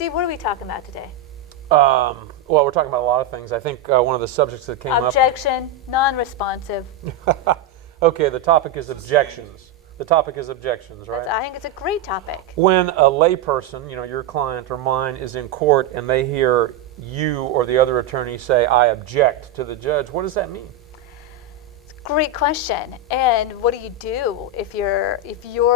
Steve, what are we talking about today? Well, we're talking about a lot of things. I think one of the subjects that came Objection, non-responsive. up. Okay, the topic is objections. The topic is objections, right? I think it's a great topic. When a layperson, your client or mine, is in court and they hear you or the other attorney say, "I object" to the judge, what does that mean? Great question. And what do you do if you're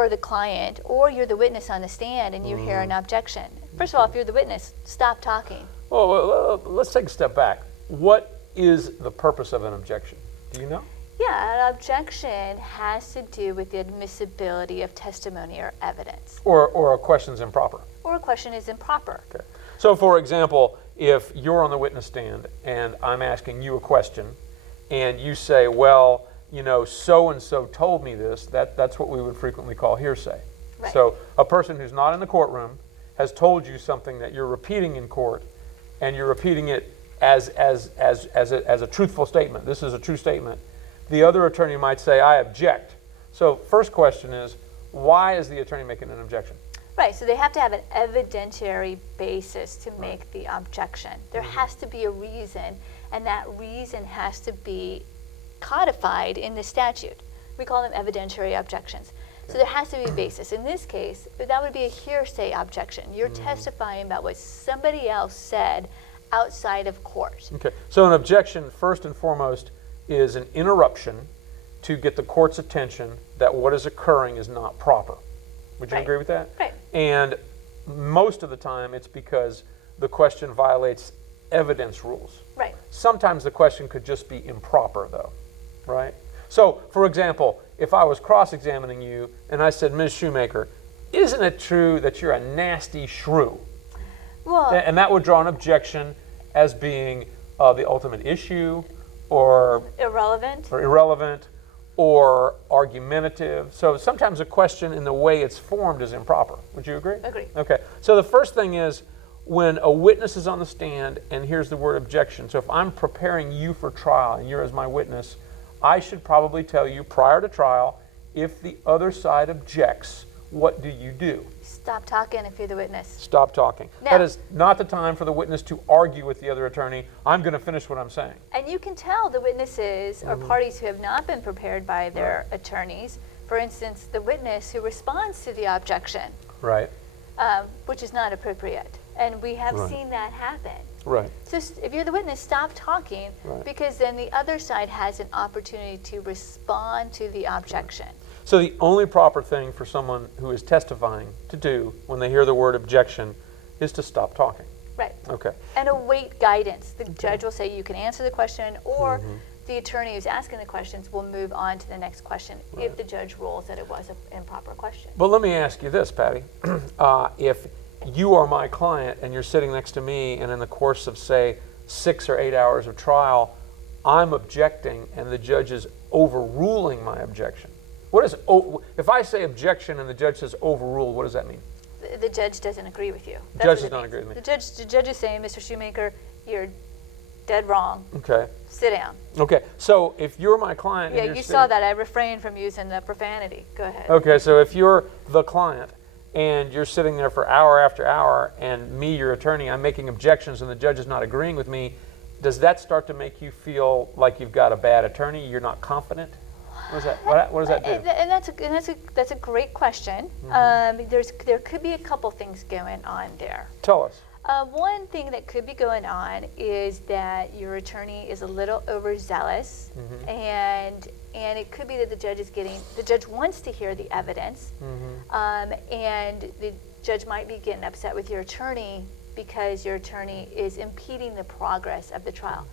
the client or you're the witness on the stand and you hear an objection? First of all, if you're the witness, stop talking. Well, let's take a step back. What is the purpose of an objection? Do you know? Yeah, an objection has to do with the admissibility of testimony or evidence. Or a question's improper. Or a question is improper. Okay. So, for example, if you're on the witness stand and I'm asking you a question, and you say, well, so-and-so told me this, that's what we would frequently call hearsay. Right. So a person who's not in the courtroom has told you something that you're repeating in court, and you're repeating it as a truthful statement. This is a true statement. The other attorney might say, I object. So first question is, why is the attorney making an objection? Right, so they have to have an evidentiary basis to make the objection. There has to be a reason, and that reason has to be codified in the statute. We call them evidentiary objections. So there has to be a basis. In this case, that would be a hearsay objection. You're testifying about what somebody else said outside of court. Okay, so an objection, first and foremost, is an interruption to get the court's attention that what is occurring is not proper. Would you agree with that? Right. And most of the time, it's because the question violates evidence rules. Right. Sometimes the question could just be improper, though, right? So, for example, if I was cross-examining you and I said, Ms. Shewmaker, isn't it true that you're a nasty shrew? Well, And that would draw an objection as being the ultimate issue, or irrelevant, or argumentative. So sometimes a question in the way it's formed is improper. Would you agree? Agree. Okay. So the first thing is, when a witness is on the stand and here's the word objection, so if I'm preparing you for trial and you're as my witness, I should probably tell you prior to trial, if the other side objects, what do you do? Stop talking if you're the witness. Stop talking. Now, that is not the time for the witness to argue with the other attorney. I'm going to finish what I'm saying. And you can tell the witnesses or parties who have not been prepared by their attorneys, for instance, the witness who responds to the objection, Right. Which is not appropriate. And we have seen that happen. Right. So if you're the witness, stop talking, because then the other side has an opportunity to respond to the objection. So the only proper thing for someone who is testifying to do when they hear the word objection is to stop talking. Right. Okay. And await guidance. The judge will say you can answer the question, or the attorney who's asking the questions will move on to the next question if the judge rules that it was an improper question. But let me ask you this, Patty. If you are my client and you're sitting next to me, and in the course of, say, 6 or 8 hours of trial, I'm objecting and the judge is overruling my objection. What is, if I say objection and the judge says overrule, what does that mean? The judge doesn't agree with you. The judge does not agree with me. The judge is saying, Mr. Shewmaker, you're dead wrong. Okay. Sit down. Okay, so if you're my client... Yeah, you saw that. I refrained from using the profanity. Go ahead. Okay, so if you're the client and you're sitting there for hour after hour, and me, your attorney, I'm making objections and the judge is not agreeing with me, does that start to make you feel like you've got a bad attorney? You're not confident? What does that do? And that's a great question. There could be a couple things going on there. Tell us. One thing that could be going on is that your attorney is a little overzealous, and it could be that the judge wants to hear the evidence, and the judge might be getting upset with your attorney because your attorney is impeding the progress of the trial.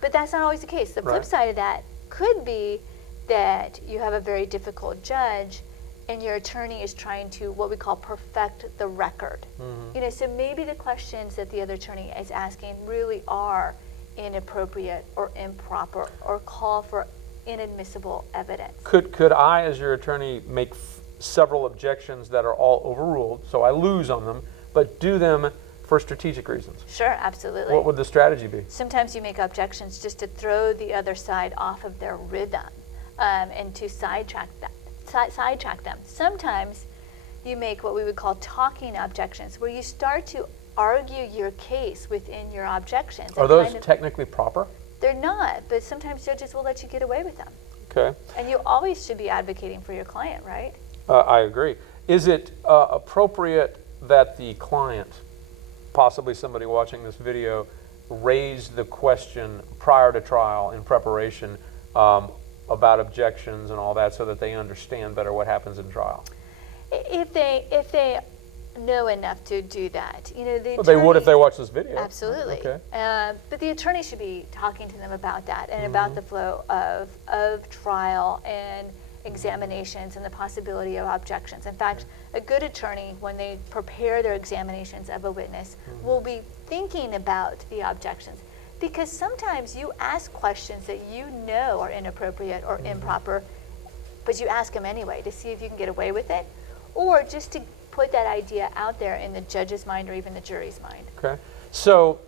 But that's not always the case. The flip side of that could be that you have a very difficult judge and your attorney is trying to, what we call, perfect the record. So maybe the questions that the other attorney is asking really are inappropriate or improper or call for inadmissible evidence. Could I, as your attorney, make several objections that are all overruled, so I lose on them, but do them for strategic reasons? Sure, absolutely. What would the strategy be? Sometimes you make objections just to throw the other side off of their rhythm and to sidetrack them. Sometimes you make what we would call talking objections, where you start to argue your case within your objections. Are those technically proper? They're not, but sometimes judges will let you get away with them. Okay. And you always should be advocating for your client, right? I agree. Is it appropriate that the client, possibly somebody watching this video, raise the question prior to trial in preparation about objections and all that, so that they understand better what happens in trial? If they know enough to do that, you know, They would if they watch this video. Absolutely. Okay. But the attorney should be talking to them about that and about the flow of trial and examinations and the possibility of objections. In fact, a good attorney, when they prepare their examinations of a witness, will be thinking about the objections. Because sometimes you ask questions that you know are inappropriate or improper, but you ask them anyway to see if you can get away with it, or just to put that idea out there in the judge's mind or even the jury's mind. Okay. So,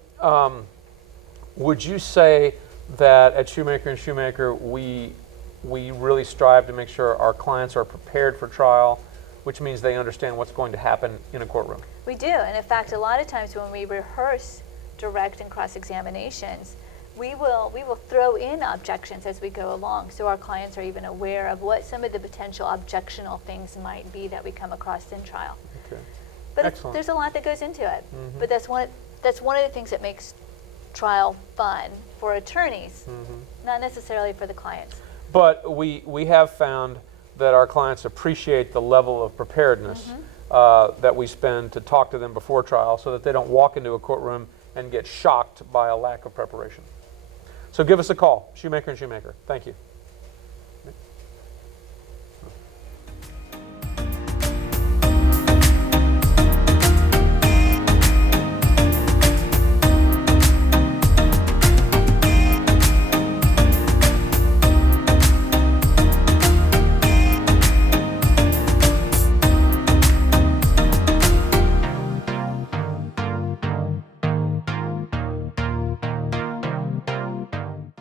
would you say that at Shewmaker and Shewmaker, we really strive to make sure our clients are prepared for trial, which means they understand what's going to happen in a courtroom? We do, and in fact, a lot of times when we rehearse direct and cross-examinations, we will throw in objections as we go along, so our clients are even aware of what some of the potential objectional things might be that we come across in trial. Okay. But there's a lot that goes into it. But that's one of the things that makes trial fun for attorneys, not necessarily for the clients. But we have found that our clients appreciate the level of preparedness that we spend to talk to them before trial, so that they don't walk into a courtroom and get shocked by a lack of preparation. So give us a call, Shewmaker and Shewmaker. Thank you.